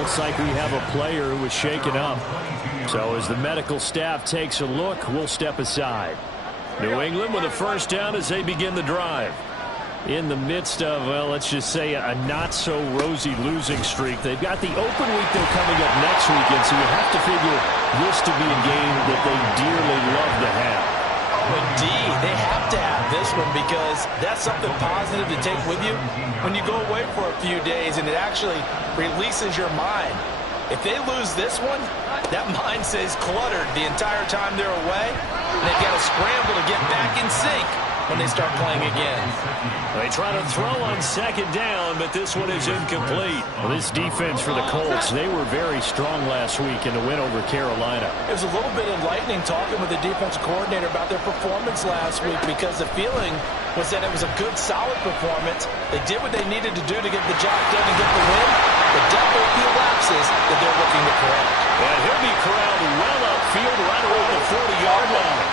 looks like we have a player who was shaken up. So as the medical staff takes a look, we'll step aside. New England with a first down as they begin the drive. In the midst of, well, let's just say a not-so-rosy losing streak. They've got the open week, though, coming up next weekend, so you have to figure this to be a game that they dearly love to have. Oh, indeed. They have to have this one because that's something positive to take with you when you go away for a few days, and it actually releases your mind. If they lose this one, that mind stays cluttered the entire time they're away, and they've got to scramble to get back in sync when they start playing again. They try to throw on second down, but this one is incomplete. Well, this defense for the Colts, they were very strong last week in the win over Carolina. It was a little bit enlightening talking with the defensive coordinator about their performance last week because the feeling was that it was a good, solid performance. They did what they needed to do to get the job done and get the win, but definitely a few lapses that they're looking to correct. And he'll be corralled well upfield right around the 40-yard line.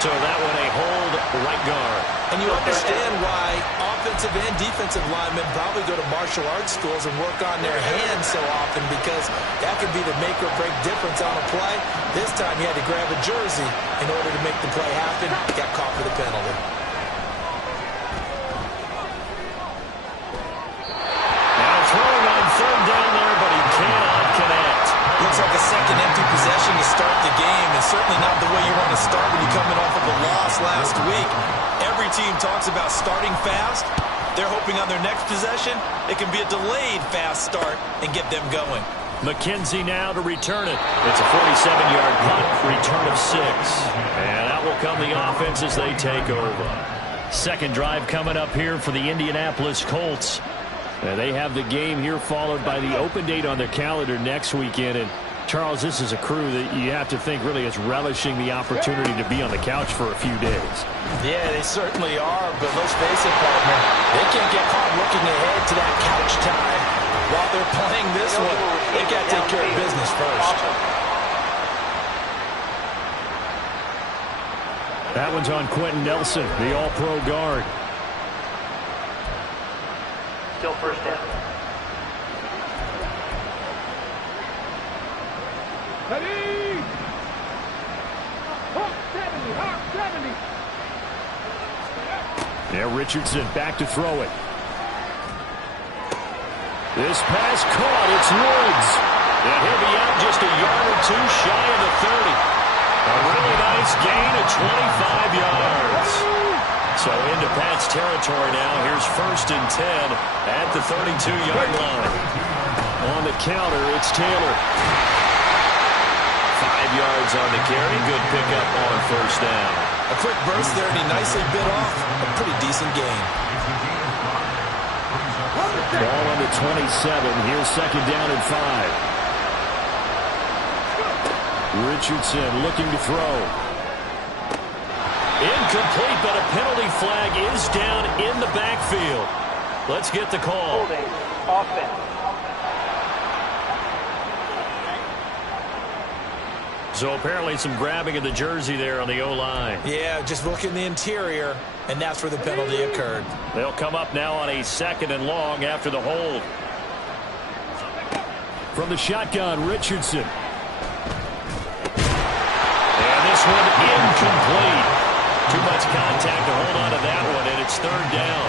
So that one a hold right guard. And you understand why offensive and defensive linemen probably go to martial arts schools and work on their hands so often because that could be the make or break difference on a play. This time he had to grab a jersey in order to make the play happen. Got caught for the penalty. Now throwing on third down there, but he cannot connect. Looks like a second empty possession to start the game, and certainly not the way you want to start when you're coming off of a loss last week. Every team talks about starting fast. They're hoping on their next possession it can be a delayed fast start and get them going. McKenzie now to return it. It's a 47-yard punt, return of 6. And out will come the offense as they take over. Second drive coming up here for the Indianapolis Colts. And they have the game here followed by the open date on their calendar next weekend. And Charles, this is a crew that you have to think really is relishing the opportunity to be on the couch for a few days. Yeah, they certainly are, but let's face it, partner, they can't get caught looking ahead to that couch time while they're playing this one. They got to take care of business first. That one's on Quentin Nelson, the all-pro guard. Still first down. Ready! Hawk 70, Hawk 70. Yeah, Richardson back to throw it. This pass caught. It's Woods. And he'll be out just a yard or two shy of the 30. A really nice gain of 25 yards. So into Pat's territory now. Here's first and 10 at the 32-yard line. On the counter, it's Taylor. 5 yards on the carry. Good pickup on first down. A quick burst there, and he nicely bit off a pretty decent gain. Ball on the 27. Here's second down and 5. Richardson looking to throw. Incomplete, but a penalty flag is down in the backfield. Let's get the call. Holding. Offense. So apparently some grabbing of the jersey there on the O-line. Yeah, just look in the interior, and that's where the penalty occurred. They'll come up now on a second and long after the hold. From the shotgun, Richardson. And this one incomplete. Too much contact to hold on to that one, and it's third down.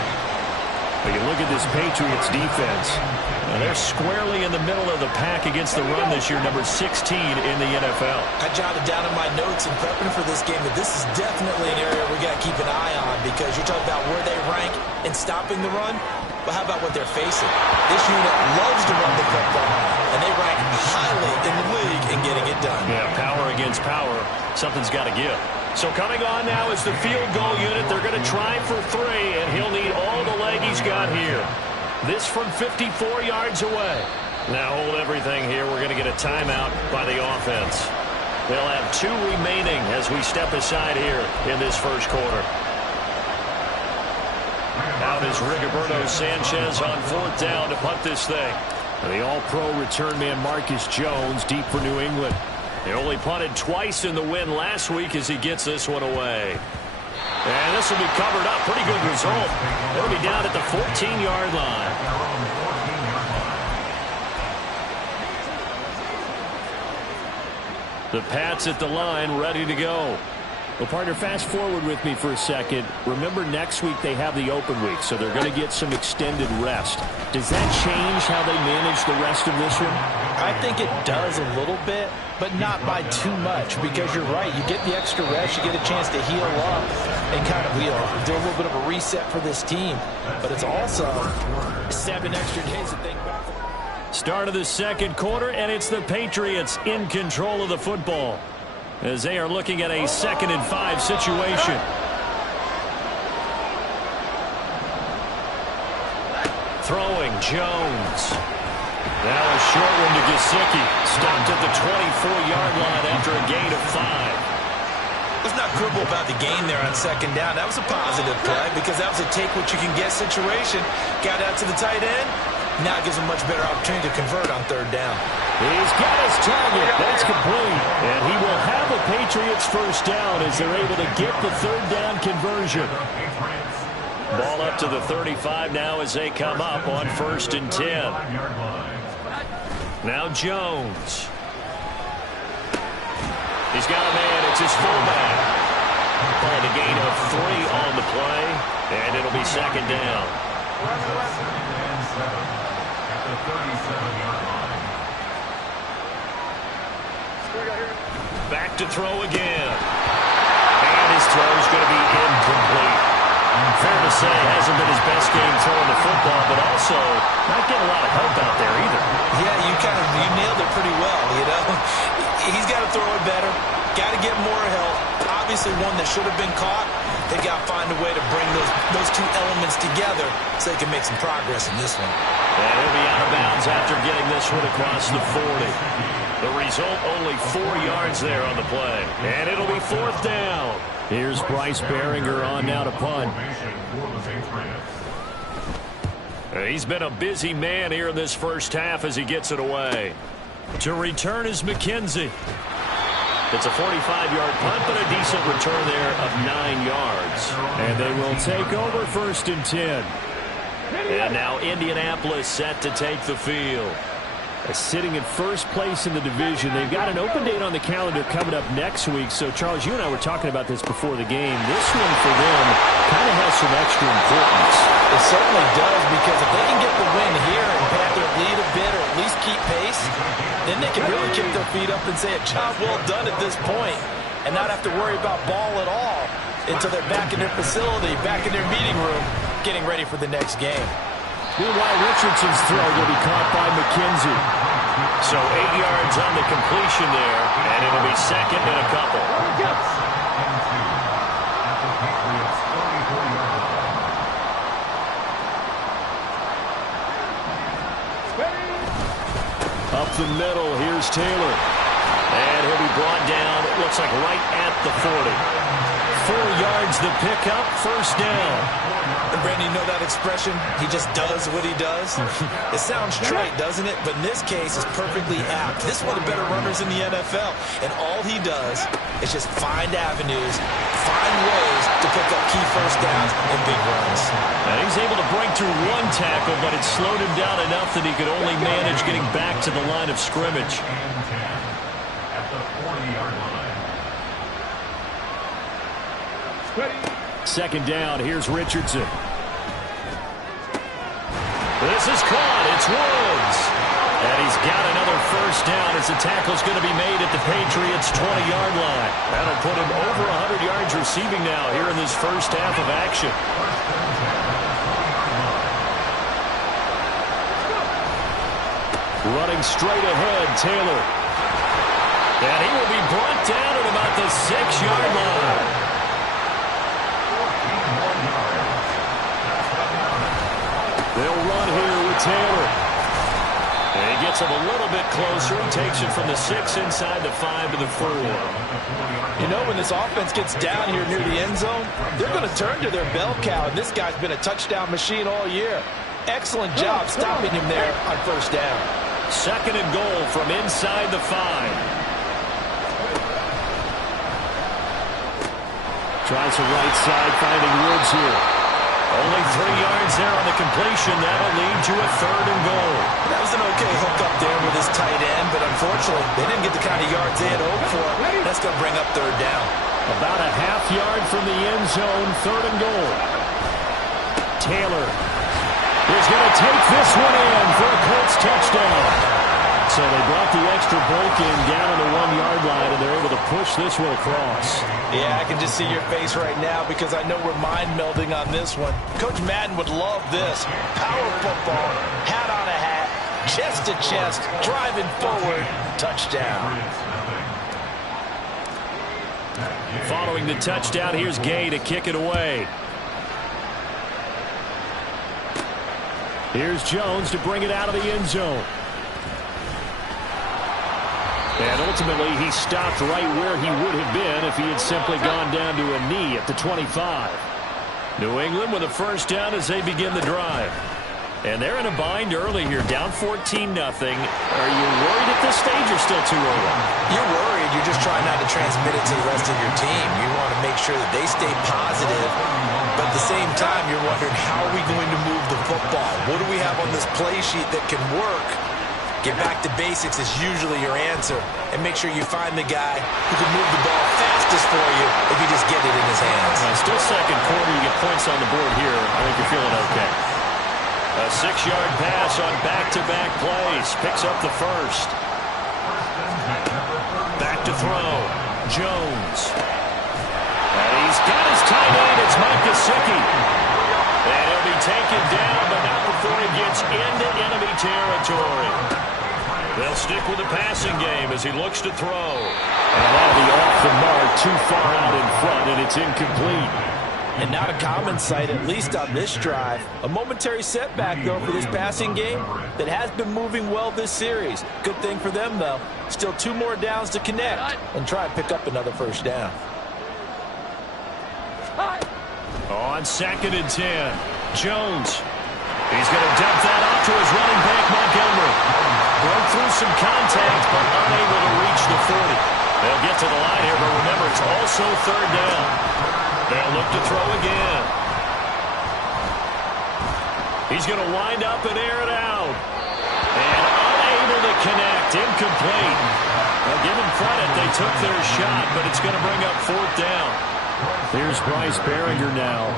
But you look at this Patriots defense. They're squarely in the middle of the pack against the run this year, number 16 in the NFL. I jotted down in my notes in prepping for this game that this is definitely an area we got to keep an eye on because you're talking about where they rank in stopping the run. But how about what they're facing? This unit loves to run the football, and they rank highly in the league in getting it done. Yeah, power against power. Something's got to give. So coming on now is the field goal unit. They're going to try for 3, and he'll need all the leg he's got here. This from 54 yards away. Now hold everything here. We're going to get a timeout by the offense. They'll have 2 remaining as we step aside here in this first quarter. Out is Rigoberto Sanchez on 4th down to punt this thing. The all-pro return man Marcus Jones deep for New England. He only punted twice in the win last week as he gets this one away. And this will be covered up. Pretty good result. They'll be down at the 14-yard line. The Pats at the line, ready to go. Well, partner, fast forward with me for a second. Remember, next week they have the open week, so they're going to get some extended rest. Does that change how they manage the rest of this one? I think it does a little bit, but not by too much, because you're right. You get the extra rest, you get a chance to heal up and kind of do a little bit of a reset for this team. But it's also 7 extra days to think about. Start of the second quarter, and it's the Patriots in control of the football as they are looking at a 2nd and 5 situation. Throwing Jones. Now a short one to Gesicki. Stopped at the 24-yard line after a gain of 5. Let's not quibble about the gain there on 2nd down. That was a positive play because that was a take-what-you-can-get situation. Got out to the tight end. Now it gives him much better opportunity to convert on 3rd down. He's got his target. That's complete. And he will have the Patriots first down as they're able to get the 3rd down conversion. Ball up to the 35 now as they come up on 1st and 10. Now Jones. He's got a man. It's his fullback. And a gain of 3 on the play. And it'll be 2nd down. Back to throw again. And his throw is going to be incomplete. Fair to say, hasn't been his best game throwing the football, but also not getting a lot of help out there either. Yeah, you nailed it pretty well, you know. He's got to throw it better. Got to get more help. Obviously one that should have been caught. They got to find a way to bring those 2 elements together so they can make some progress in this one. And he'll be out of bounds after getting this one across the 40. The result, only 4 yards there on the play. And it'll be 4th down. Here's Bryce Baringer on now to punt. He's been a busy man here in this first half as he gets it away. To return is McKenzie. It's a 45-yard punt, but a decent return there of 9 yards. And they will take over 1st and 10. And now Indianapolis set to take the field. Sitting in first place in the division. They've got an open date on the calendar coming up next week. So, Charles, you and I were talking about this before the game. This one for them kind of has some extra importance. It certainly does, because if they can get the win here and pad their lead a bit or at least keep pace, then they can really kick their feet up and say a job well done at this point and not have to worry about ball at all until they're back in their facility, back in their meeting room, getting ready for the next game. Meanwhile, Richardson's throw will be caught by McKenzie. So 8 yards on the completion there, and it'll be 2nd and a couple. Up the middle, here's Taylor. And he'll be brought down, it looks like right at the 40. 4 yards the pickup, 1st down. And Brandon, you know that expression? He just does what he does. It sounds trite, doesn't it? But in this case, it's perfectly apt. This is one of the better runners in the NFL. And all he does is just find avenues, find ways to pick up key 1st downs and big runs. And he's able to break through 1 tackle, but it slowed him down enough that he could only manage getting back to the line of scrimmage. At the 40-yard line. 2nd down, here's Richardson. This is caught, it's Woods. And he's got another 1st down as the tackle's going to be made at the Patriots' 20-yard line. That'll put him over 100 yards receiving now here in this first half of action. Running straight ahead, Taylor. And he will be brought down at about the 6-yard line. They'll run here with Taylor. And he gets him a little bit closer and takes it from the 6 inside the 5 to the 4. You know, when this offense gets down here near the end zone, they're going to turn to their bell cow. And this guy's been a touchdown machine all year. Excellent job stopping him there on 1st down. 2nd and goal from inside the 5. Tries the right side, finding Woods here. Only 3 yards there on the completion. That'll lead to a 3rd and goal. That was an okay hook up there with his tight end, but unfortunately, they didn't get the kind of yards they had hoped for. That's going to bring up 3rd down. About a half yard from the end zone, 3rd and goal. Taylor is going to take this one in for a Colts touchdown. So they brought the extra bulk in down on the 1-yard line, and they're able to push this one across. Yeah, I can just see your face right now because I know we're mind melding on this one. Coach Madden would love this. Power football, hat on a hat, chest to chest, driving forward, touchdown. Following the touchdown, here's Gay to kick it away. Here's Jones to bring it out of the end zone. And ultimately, he stopped right where he would have been if he had simply gone down to a knee at the 25. New England with a 1st down as they begin the drive. And they're in a bind early here, down 14-0. Are you worried at this stage or still too early? You're worried. You're just trying not to transmit it to the rest of your team. You want to make sure that they stay positive. But at the same time, you're wondering, how are we going to move the football? What do we have on this play sheet that can work? Get back to basics is usually your answer. And make sure you find the guy who can move the ball fastest for you if you just get it in his hands. Still 2nd quarter, you get points on the board here. I think you're feeling okay. A 6-yard pass on back-to-back plays. Picks up the 1st. Back to throw. Jones. And he's got his tight end. It's Mike Gesicki. And he'll be taken down, but not before he gets into enemy territory. They'll stick with the passing game as he looks to throw. And that'll be off the mark, too far out in front, and it's incomplete. And not a common sight, at least on this drive. A momentary setback, though, for this passing game that has been moving well this series. Good thing for them, though. Still 2 more downs to connect and try and pick up another 1st down. On 2nd and 10, Jones. He's going to dump that off to his running back, Montgomery. Broke through some contact, but unable to reach the 40. They'll get to the line here, but remember, it's also 3rd down. They'll look to throw again. He's going to wind up and air it out. And unable to connect, incomplete. Now give them credit, they took their shot, but it's going to bring up 4th down. Here's Bryce Behringer now.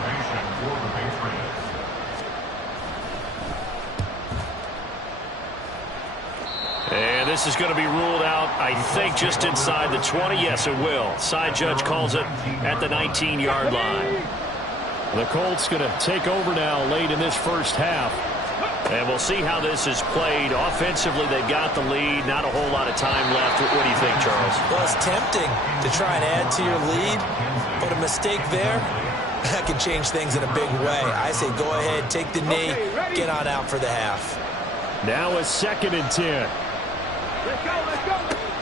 And this is going to be ruled out, I think, just inside the 20. Yes, it will. Side judge calls it at the 19-yard line. The Colts going to take over now late in this 1st half. And we'll see how this is played. Offensively, they got the lead. Not a whole lot of time left. What do you think, Charles? Well, it's tempting to try and add to your lead, but a mistake there, that can change things in a big way. I say go ahead, take the knee, get on out for the half. Now a 2nd and 10.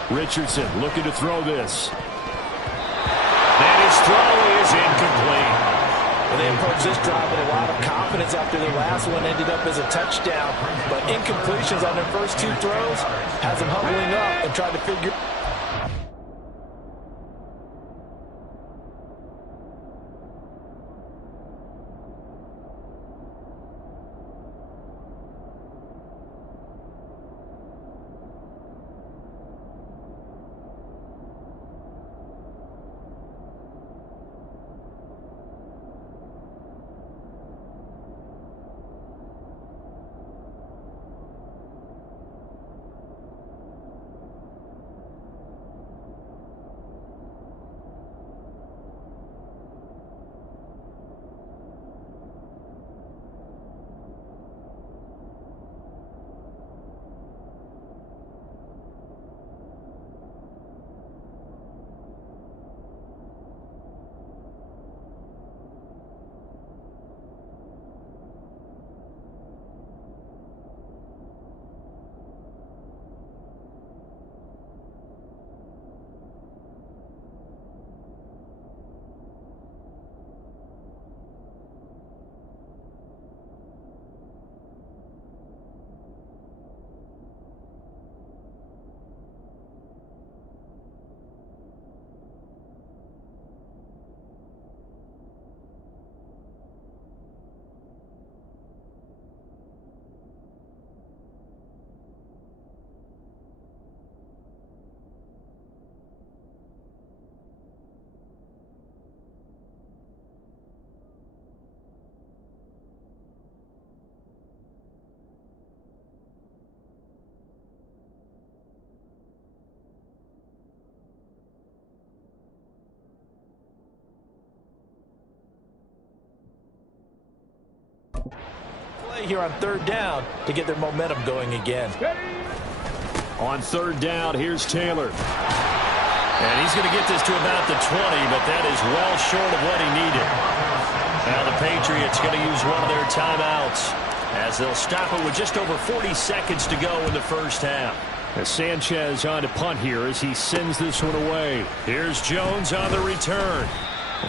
Richardson looking to throw this. And his throw is incomplete. Well, they approached this drive with a lot of confidence after their last one ended up as a touchdown. But incompletions on their first 2 throws has them huddling up and trying to figure play here on third down to get their momentum going again. On third down, here's Taylor. And he's going to get this to about the 20, but that is well short of what he needed. Now the Patriots going to use one of their timeouts as they'll stop it with just over 40 seconds to go in the first half. As Sanchez on to punt here as he sends this one away. Here's Jones on the return.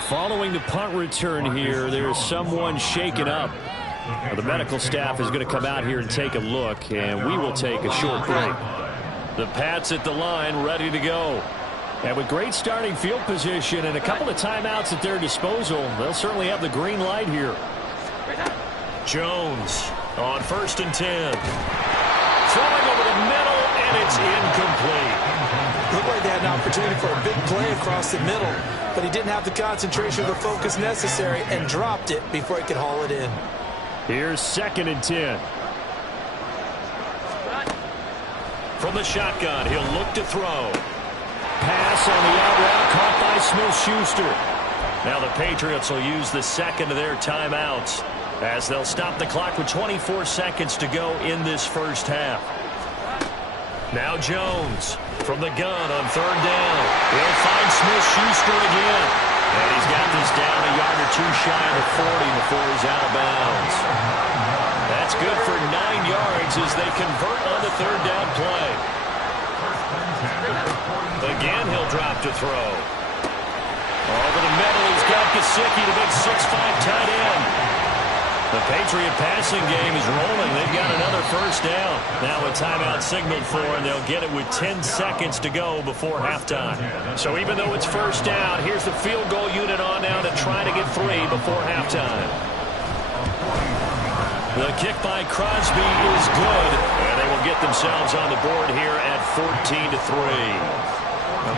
Following the punt return here, there's someone shaken up. Well, the medical staff is going to come out here and take a look, and we will take a short break. The Pats at the line, ready to go. And with great starting field position and a couple of timeouts at their disposal, they'll certainly have the green light here. Jones on 1st and 10. Throwing over the middle, and it's incomplete. Looked like they had an opportunity for a big play across the middle, but he didn't have the concentration or the focus necessary and dropped it before he could haul it in. Here's 2nd and 10. From the shotgun, he'll look to throw. Pass on the out route, caught by Smith-Schuster. Now the Patriots will use the second of their timeouts as they'll stop the clock with 24 seconds to go in this first half. Now Jones from the gun on 3rd down. He'll find Smith-Schuster again. And he's got this down a yard or two shy of the 40 before he's out of bounds. That's good for 9 yards as they convert on the 3rd down play. Again, he'll drop to throw. Over the middle, he's got Gesicki, the big 6'5" tight end. The Patriot passing game is rolling. They've got another first down. Now a timeout signaled for, and they'll get it with 10 seconds to go before halftime. So even though it's first down, here's the field goal unit on now to try to get 3 before halftime. The kick by Crosby is good, and they will get themselves on the board here at 14-3.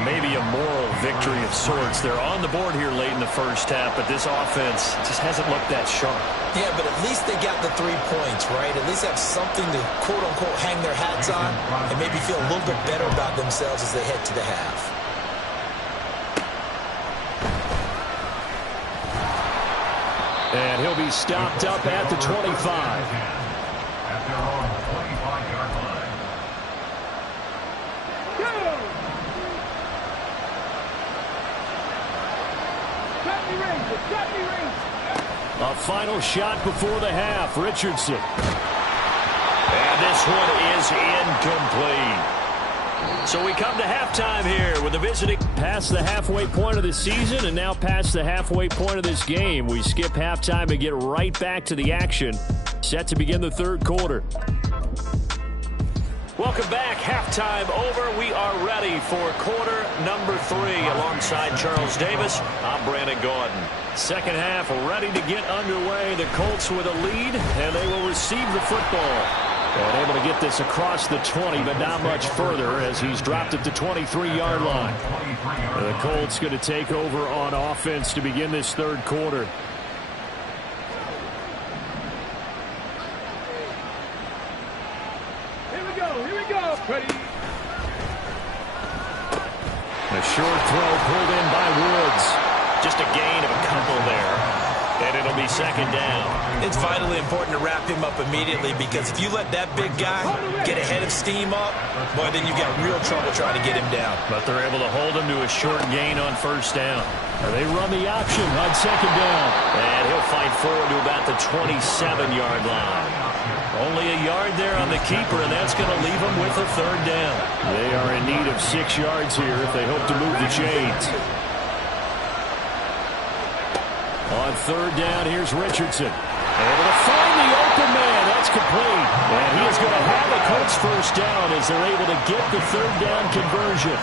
Maybe a moral victory of sorts. They're on the board here late in the first half, but this offense just hasn't looked that sharp. Yeah, but at least they got the 3 points, right? At least have something to, quote-unquote, hang their hats on and maybe feel a little bit better about themselves as they head to the half. And he'll be stopped up at the 25. At their own 25-yard line. A final shot before the half. Richardson. And this one is incomplete. So we come to halftime here with the visiting past the halfway point of the season and now past the halfway point of this game. We skip halftime and get right back to the action. Set to begin the 3rd quarter. Welcome back. Halftime over. We are ready for quarter number 3 alongside Charles Davis. I'm Brandon Gordon. Second half ready to get underway. The Colts with a lead, and they will receive the football. And able to get this across the 20, but not much further as he's dropped at the 23-yard line. And the Colts going to take over on offense to begin this 3rd quarter. Ready. A short throw pulled in by Woods. Just a gain of a couple there. And it'll be 2nd down. It's vitally important to wrap him up immediately because if you let that big guy get a head of steam up, boy, then you got real trouble trying to get him down. But they're able to hold him to a short gain on 1st down. They run the option on 2nd down. And he'll fight forward to about the 27-yard line. Only a yard there on the keeper, and that's going to leave them with a 3rd down. They are in need of 6 yards here if they hope to move the chains. On 3rd down, here's Richardson. Able to find the open man. That's complete. And he is going to have the Colts 1st down as they're able to get the 3rd down conversion.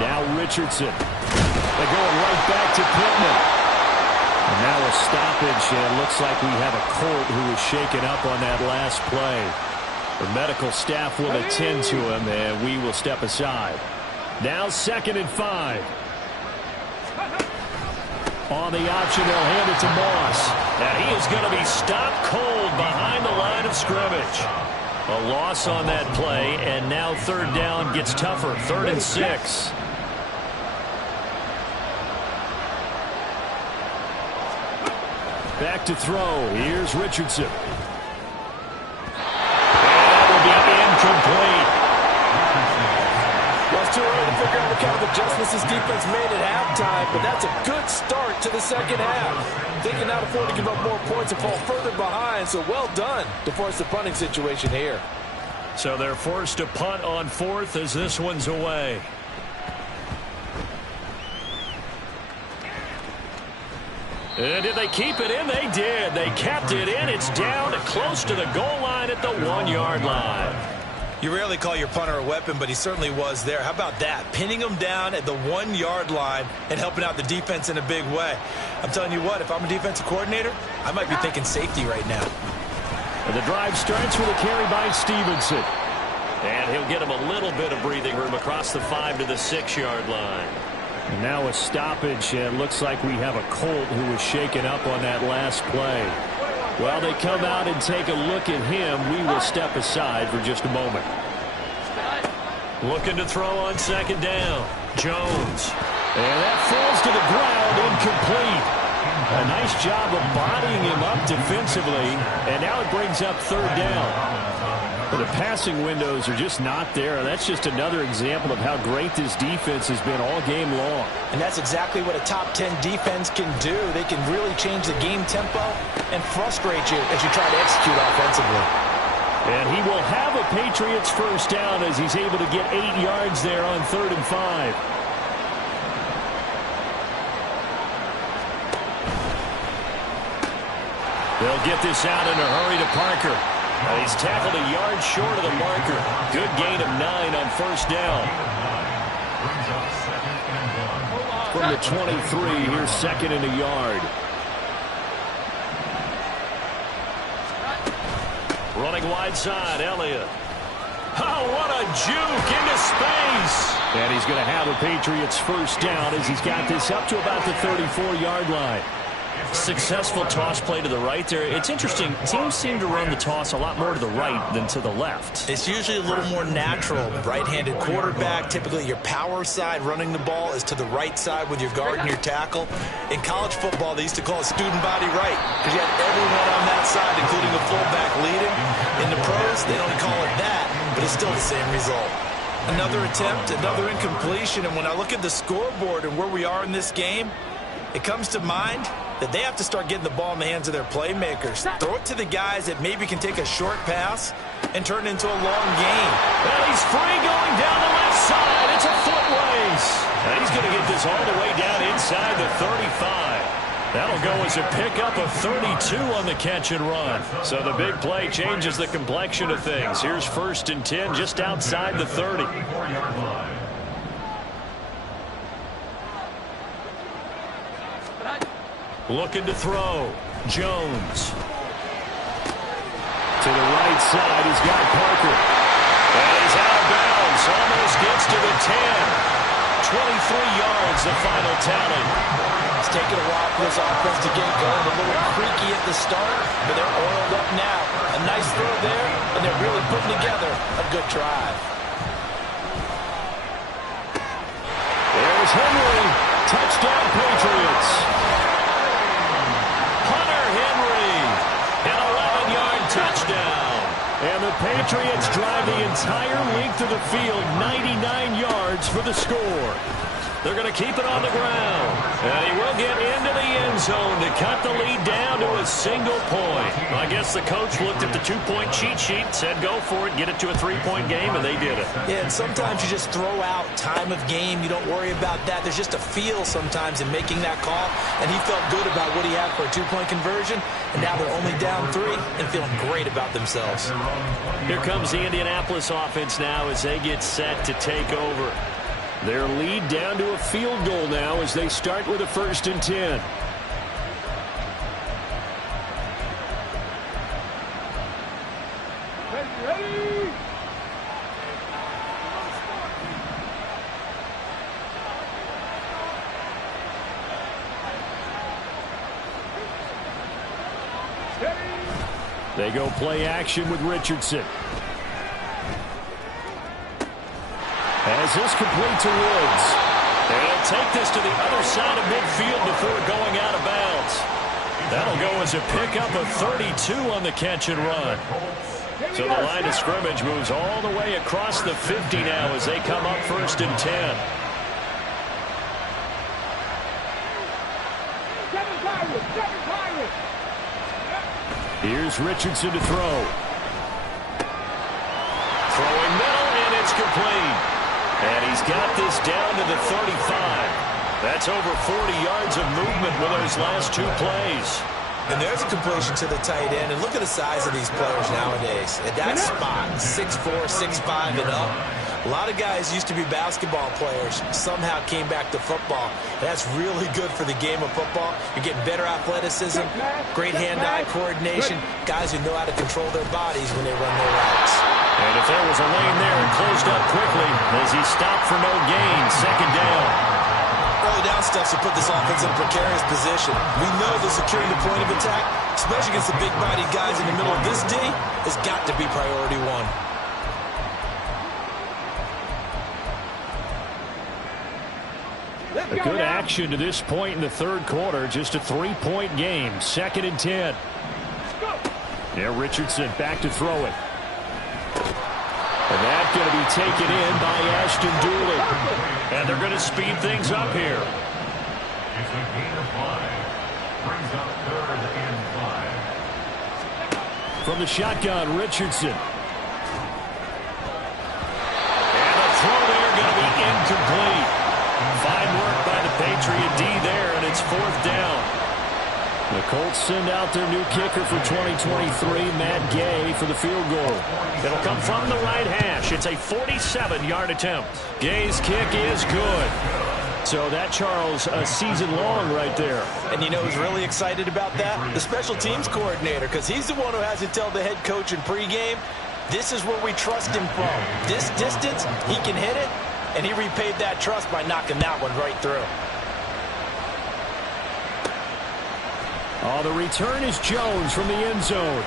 Now Richardson. They're going right back to Pittman. And now a stoppage, and it looks like we have a Colt who was shaken up on that last play. The medical staff will attend to him, and we will step aside. Now 2nd and 5. On the option, they'll hand it to Moss. And he is going to be stopped cold behind the line of scrimmage. A loss on that play, and now 3rd down gets tougher. 3rd and 6. Back to throw. Here's Richardson. And that will be incomplete. Well, it's too early to figure out what kind of adjustments this defense made at halftime, but that's a good start to the second half. They cannot afford to give up more points and fall further behind, so well done to force the punting situation here. So they're forced to punt on fourth as this one's away. And did they keep it in? They did. They kept it in. It's down close to the goal line at the 1-yard line. You rarely call your punter a weapon, but he certainly was there. How about that? Pinning him down at the 1-yard line and helping out the defense in a big way. I'm telling you what, if I'm a defensive coordinator, I might be thinking safety right now. And the drive starts with a carry by Stevenson. And he'll get him a little bit of breathing room across the 5 to the 6-yard line. And now a stoppage, and looks like we have a Colt who was shaken up on that last play. While they come out and take a look at him, we will step aside for just a moment. Looking to throw on second down. Jones. And that falls to the ground, incomplete. A nice job of bodying him up defensively, and now it brings up third down. But the passing windows are just not there. That's just another example of how great this defense has been all game long. And that's exactly what a top 10 defense can do. They can really change the game tempo and frustrate you as you try to execute offensively. And he will have a Patriots first down as he's able to get 8 yards there on 3rd and 5. They'll get this out in a hurry to Parker. And he's tackled a yard short of the marker. Good gain of 9 on first down. From the 23, here's 2nd and a yard. Running wide side, Elliott. Oh, what a juke into space. And he's going to have a Patriots first down as he's got this up to about the 34-yard line. Successful toss play to the right there. It's interesting. Teams seem to run the toss a lot more to the right than to the left. It's usually a little more natural. Right-handed quarterback, typically your power side running the ball is to the right side with your guard and your tackle. In college football, they used to call it student body right because you had everyone on that side, including a fullback leading. In the pros, they don't call it that, but it's still the same result. Another attempt, another incompletion, and when I look at the scoreboard and where we are in this game, it comes to mind that they have to start getting the ball in the hands of their playmakers. Throw it to the guys that maybe can take a short pass and turn it into a long game. Well, he's free going down the left side. It's a foot race. And he's going to get this all the way down inside the 35. That'll go as a pickup of 32 on the catch and run. So the big play changes the complexion of things. Here's 1st and 10 just outside the 30. Looking to throw. Jones. To the right side, he's got Parker. And he's out of bounds. Almost gets to the 10. 23 yards, the final tally. It's taken a while for this offense to get going. A little creaky at the start, but they're oiled up now. A nice throw there, and they're really putting together a good drive. There's Henry. Touchdown, Patriots. Touchdown. And the Patriots drive the entire length of the field, 99 yards for the score. They're going to keep it on the ground. And he will get into the end zone to cut the lead down to a single point. I guess the coach looked at the 2-point cheat sheet, said go for it, get it to a 3-point game, and they did it. Yeah, and sometimes you just throw out time of game. You don't worry about that. There's just a feel sometimes in making that call, and he felt good about what he had for a 2-point conversion, and now they're only down 3 and feeling great about themselves. Here comes the Indianapolis offense now as they get set to take over. Their lead down to a field goal now as they start with a 1st and 10. Ready? They go play action with Richardson. As this complete to Woods. And he'll take this to the other side of midfield before going out of bounds. That'll go as a pickup of 32 on the catch and run. So the line of scrimmage moves all the way across the 50 now as they come up 1st and 10. Here's Richardson to throw. Throwing middle, and it's complete. And he's got this down to the 35. That's over 40 yards of movement with those last 2 plays. And there's a completion to the tight end. And look at the size of these players nowadays. At that spot, 6'4", 6'5", and up. A lot of guys used to be basketball players, somehow came back to football. And that's really good for the game of football. You're getting better athleticism, great hand-eye coordination, guys who know how to control their bodies when they run their routes. And if there was a lane there, it closed up quickly as he stopped for no gain. 2nd down. Early down steps will put this offense in a precarious position. We know that securing the point of attack, especially against the big-bodied guys in the middle of this D, has got to be priority 1. A good action to this point in the 3rd quarter. Just a 3-point game. 2nd and 10. Yeah, Richardson back to throw it. And that's going to be taken in by Ashton Dooley. And they're going to speed things up here. It's a gain of 5. Brings up 3rd and 5. From the shotgun, Richardson. And the throw there going to be incomplete. Fine work by the Patriot D there, and it's 4th down. The Colts send out their new kicker for 2023, Matt Gay, for the field goal. It'll come from the right hash. It's a 47-yard attempt. Gay's kick is good. So that, Charles, a season long right there. And you know who's really excited about that? The special teams coordinator, because he's the one who has to tell the head coach in pregame, this is where we trust him from. This distance, he can hit it, and he repaid that trust by knocking that one right through. Oh, the return is Jones from the end zone.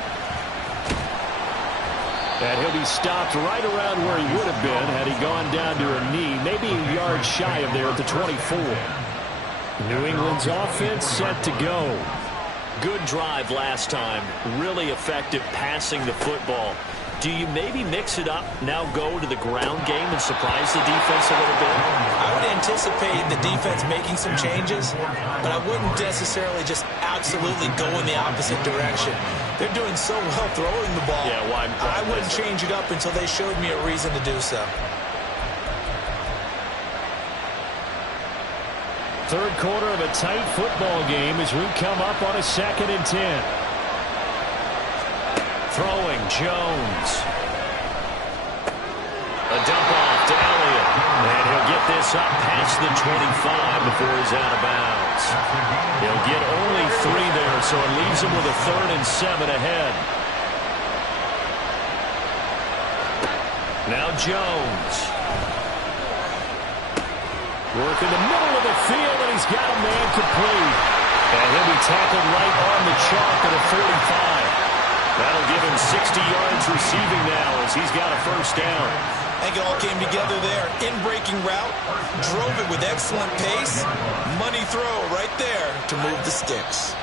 And he'll be stopped right around where he would have been had he gone down to a knee, maybe a yard shy of there at the 24. New England's offense set to go. Good drive last time. Really effective passing the football. Do you maybe mix it up, now go to the ground game and surprise the defense a little bit? I would anticipate the defense making some changes, but I wouldn't necessarily just absolutely go in the opposite direction. They're doing so well throwing the ball. Yeah, why I wouldn't change it up until they showed me a reason to do so. 3rd quarter of a tight football game as we come up on a 2nd and 10. Throwing, Jones. A dump off to Elliott. And he'll get this up past the 25 before he's out of bounds. He'll get only 3 there, so it leaves him with a 3rd and 7 ahead. Now Jones. Working the middle of the field, and he's got a man complete. And he'll be tackled right on the chalk at a 45. That'll give him 60 yards receiving now as he's got a 1st down. I think it all came together there. In-breaking route, drove it with excellent pace. Money throw right there to move the sticks.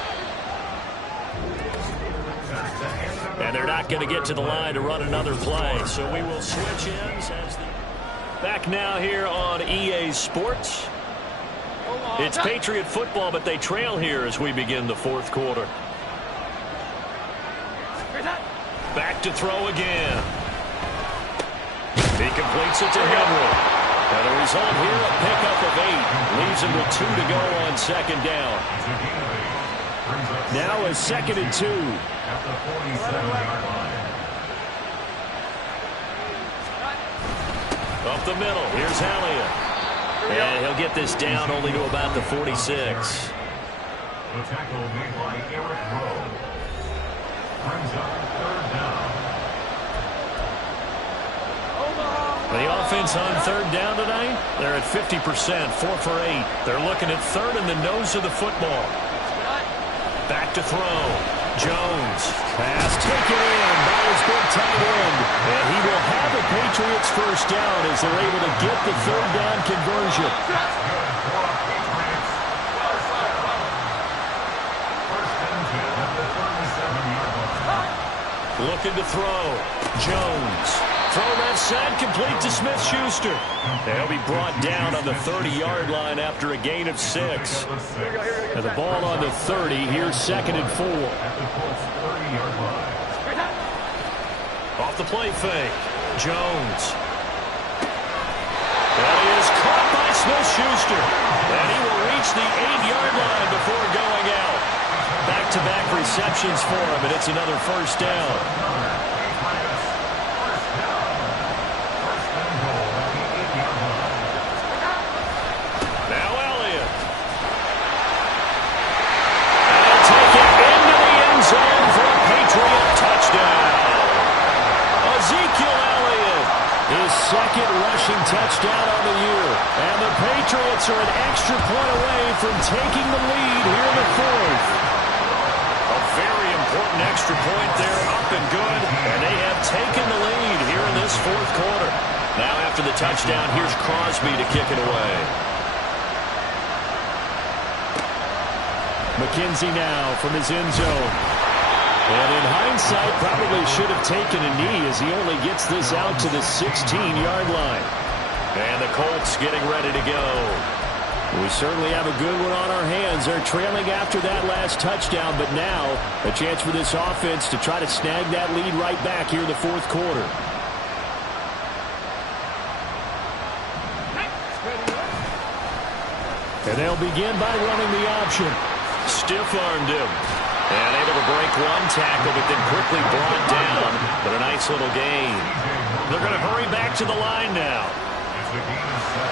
And they're not going to get to the line to run another play. So we will switch ends. Back now here on EA Sports. It's Patriot football, but they trail here as we begin the 4th quarter. Back to throw again. He completes it to Henry. And the result here, a pickup of 8. Leaves him with 2 to go on 2nd down. Now a 2nd and 2. At the 47-yard line. Up the middle, here's Elliott. And he'll get this down only to about the 46. The tackle made by Eric Rowe. Brings up 3rd down. The offense on 3rd down tonight, they're at 50%, 4 for 8. They're looking at 3rd in the nose of the football. Back to throw. Jones. Pass taken in by his big tight end. And he will have the Patriots 1st down as they're able to get the 3rd down conversion. Looking to throw. Jones. Throw left side, complete to Smith-Schuster. They'll be brought down on the 30-yard line after a gain of 6. And the ball on the 30. Here's 2nd and 4. Off the play fake. Jones. That is caught by Smith-Schuster. And he will reach the 8-yard line before going out. Back-to-back receptions for him, and it's another first down. Now Elliott. And they'll take it into the end zone for a Patriot touchdown. Ezekiel Elliott, his 2nd rushing touchdown on the year. And the Patriots are an extra point away from taking the lead here in the 4th. A very important extra point there, up and good. And they have taken the lead here in this 4th quarter. Now after the touchdown, here's Crosby to kick it away. McKenzie now from his end zone. And in hindsight, probably should have taken a knee as he only gets this out to the 16-yard line. And the Colts getting ready to go. We certainly have a good one on our hands. They're trailing after that last touchdown, but now a chance for this offense to try to snag that lead right back here in the 4th quarter. And they'll begin by running the option. Stiff-armed him. And able to break one tackle, but then quickly brought down. But a nice little gain. They're going to hurry back to the line now. It's a gain of 7.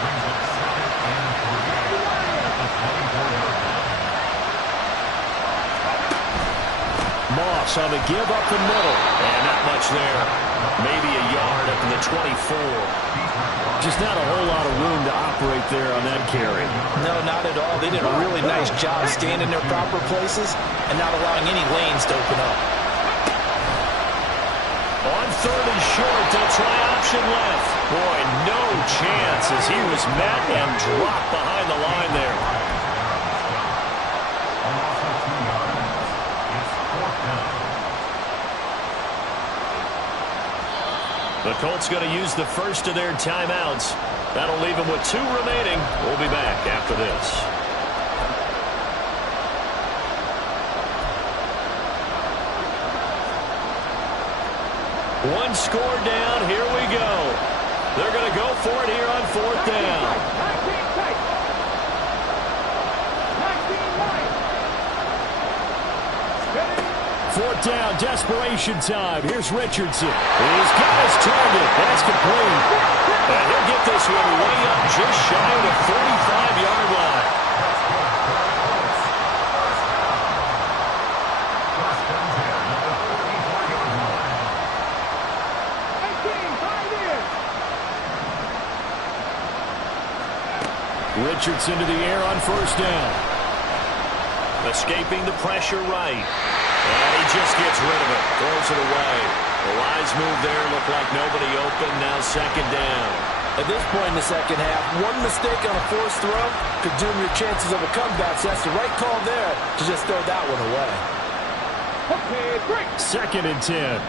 Brings up 2nd and 3 at the 24-yard line. Moss on the give up the middle. And not much there. Maybe a yard up to the 24. Just not a whole lot of room to operate there on that carry. No, not at all. They did a really nice job staying in their proper places and not allowing any lanes to open up. On 3rd and short, they'll try option left. Boy, no chance as he was met and dropped behind the line there. The Colts going to use the first of their timeouts. That'll leave them with 2 remaining. We'll be back after this. One score down. Here we go. They're going to go for it here on 4th down. 4th down, desperation time. Here's Richardson. He's got his target. That's complete. And he'll get this one way up just shy of the 45-yard line. Richardson to the air on 1st down. Escaping the pressure right. And he just gets rid of it. Throws it away. The wise move there. Looked like nobody open. Now 2nd down. At this point in the 2nd half, one mistake on a forced throw could doom your chances of a comeback. So that's the right call there to just throw that one away. Okay, break. 2nd and 10.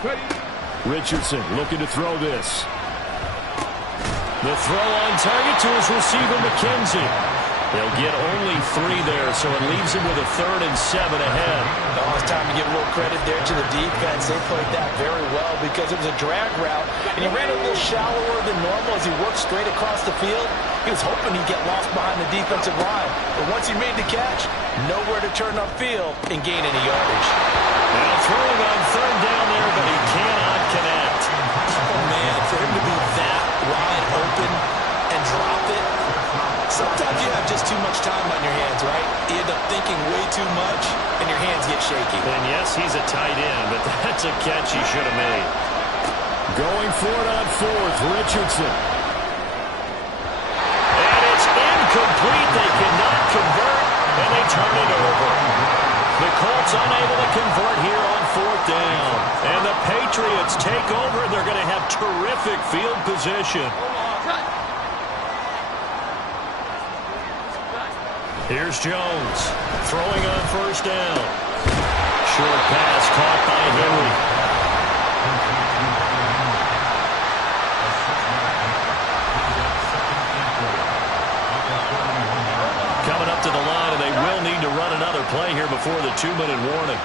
Ready. Richardson looking to throw this. The throw on target to his receiver, McKenzie. They'll get only 3 there, so it leaves him with a 3rd and 7 ahead. Oh, it's time to give a little credit there to the defense. They played that very well because it was a drag route, and he ran a little shallower than normal as he worked straight across the field. He was hoping he'd get lost behind the defensive line, but once he made the catch, nowhere to turn upfield and gain any yardage. Now throwing on 3rd down there, but he cannot connect. Oh, man, for him to be that wide open and drop it. Sometimes you have just too much time on your hands, right? You end up thinking way too much, and your hands get shaky. And yes, he's a tight end, but that's a catch he should have made. Going for it on 4th, Richardson. And it's incomplete. They cannot convert, and they turn it over. The Colts unable to convert here on 4th down. And the Patriots take over. They're going to have terrific field position. Here's Jones throwing on first down. Short pass caught by Henry. Coming up to the line, and they will need to run another play here before the 2-minute warning.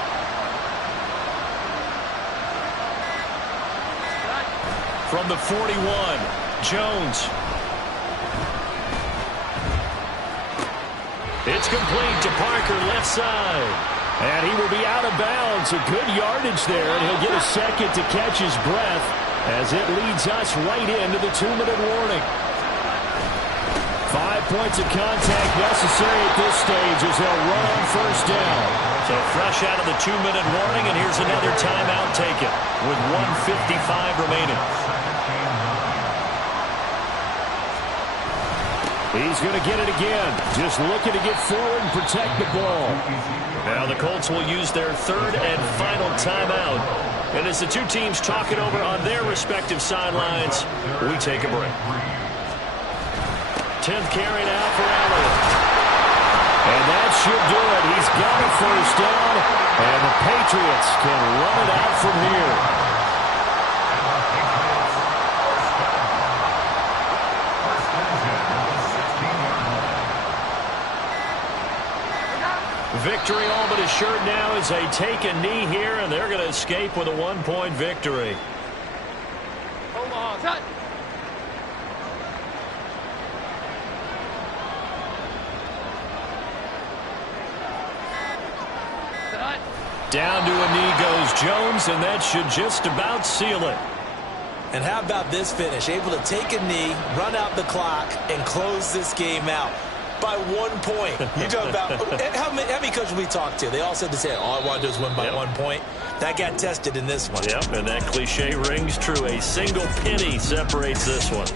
From the 41, Jones. It's complete to Parker, left side. And he will be out of bounds. A good yardage there, and he'll get a second to catch his breath as it leads us right into the 2-minute warning. 5 points of contact necessary at this stage as they'll run on first down. So fresh out of the 2-minute warning, and here's another timeout taken with 1:55 remaining. He's going to get it again. Just looking to get forward and protect the ball. Now the Colts will use their third and final timeout. And as the two teams talk it over on their respective sidelines, we take a break. 10th carry now for Elliott. And that should do it. He's got a first down, and the Patriots can run it out from here. Victory all but assured now as they take a knee here, and they're going to escape with a 1-point victory. Hold on. Cut. Down to a knee goes Jones, and that should just about seal it. And how about this finish? Able to take a knee, run out the clock, and close this game out by 1 point. You talk about how many coaches we talked to? They all said the same. All I want to do is win by 1 point. That got tested in this one. Yep, and that cliche rings true. A single penny separates this one.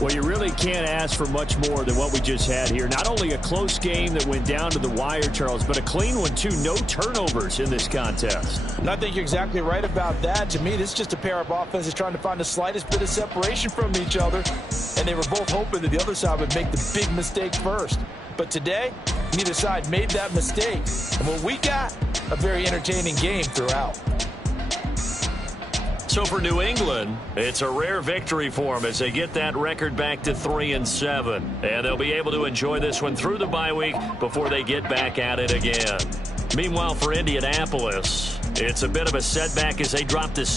Well, you really can't ask for much more than what we just had here. Not only a close game that went down to the wire, Charles, but a clean one, too. No turnovers in this contest. And I think you're exactly right about that. To me, this is just a pair of offenses trying to find the slightest bit of separation from each other. And they were both hoping that the other side would make the big mistake first. But today, neither side made that mistake. And what we got, a very entertaining game throughout. So for New England, it's a rare victory for them as they get that record back to 3-7. And they'll be able to enjoy this one through the bye week before they get back at it again. Meanwhile, for Indianapolis, it's a bit of a setback as they drop this